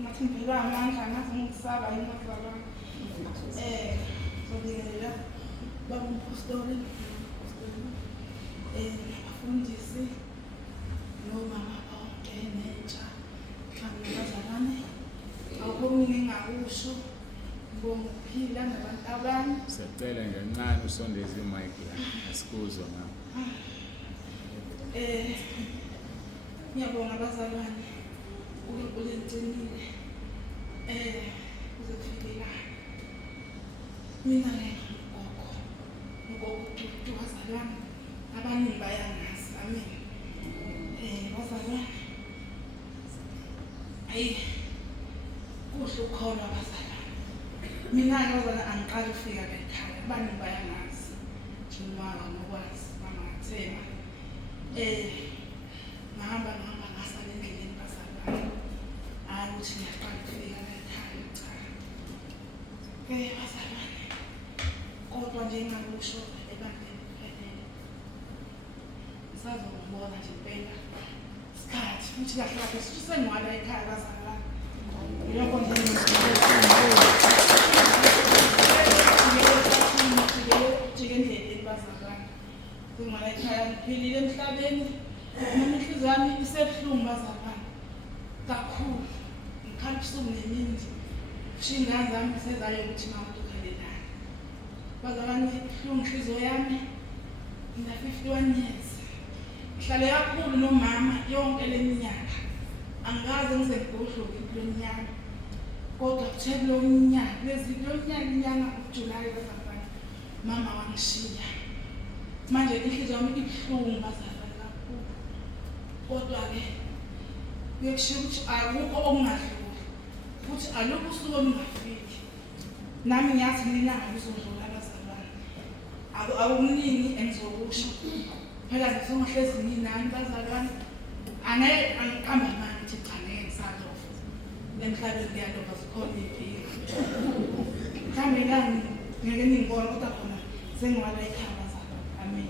ngathi ngiphelwa amandla ngathi ngisaba yini ngizobingelela baba umpostoli abafundisi nomama bonke nentsha mhlawumbe nabazalwane akukuningi engakusho ngibonga ukuphila nabantu abami. Siyacela ngencane usondeze i-mic la asikuzwa ngawo. Ngiyabonga abazalwane uNkulunkulu enigcinile kuze kufike la. Mina ngogogo uTutu bazalwane abaningi bayangazi amen. Bazalwane kuhle ukukholwa abazalwane. Mina-ke bazalwane angiqali ukufika la ekhaya abaningi bayangazi njengomama nokwazi mama Thema. Ngahamba ngasala endleleni bazalwane hayi ukuthi ngiyaqala ukufika la ekhaya cha. Bazalwane kodwa nje engakusho ebantwini kuphelele ngisazongibona nje impela isikhathi futhi kahle kahle sithi sengwala ekhaya bazalwane yilokho nje ngijike endleleni bazalwane sengwala ekhaya ngiphilile emhlabeni noma inhliziyo yami isebuhlungu bazalwane kakhulu ngikhala ubusuku nemini kusho iy'ngane zami sezayo ukuthi mama ukhalelani bazalwane ibuhlungu inhliziyo yami ngina-51 years ngihlale kakhulu nomama yonke le minyaka angikaze ngize ngigudluke kulo mnyaka kodwa kuthe kulo mnyaka inyanga uJulayi bazalwane mama wangishiya manje inhliziyo yami ibuhlungu bazalwane kakhulu kodwa-ke kuyekushiya ukuthi akukho okungadluli futhi alukho usuku olungafiki nami ngiyathi nginanga kuzodlula bazalwane akukuningi engizokusho phela ngisongahlezi nginani bazalwane angeke angiqamba manje ukuthi cha ngeke ngisalova emhlabeni ngiyalova zikhona iy'mpilo mhlawumbe ngeke ningibone kodwa khona sengiwala ekhaya bazalwane amen.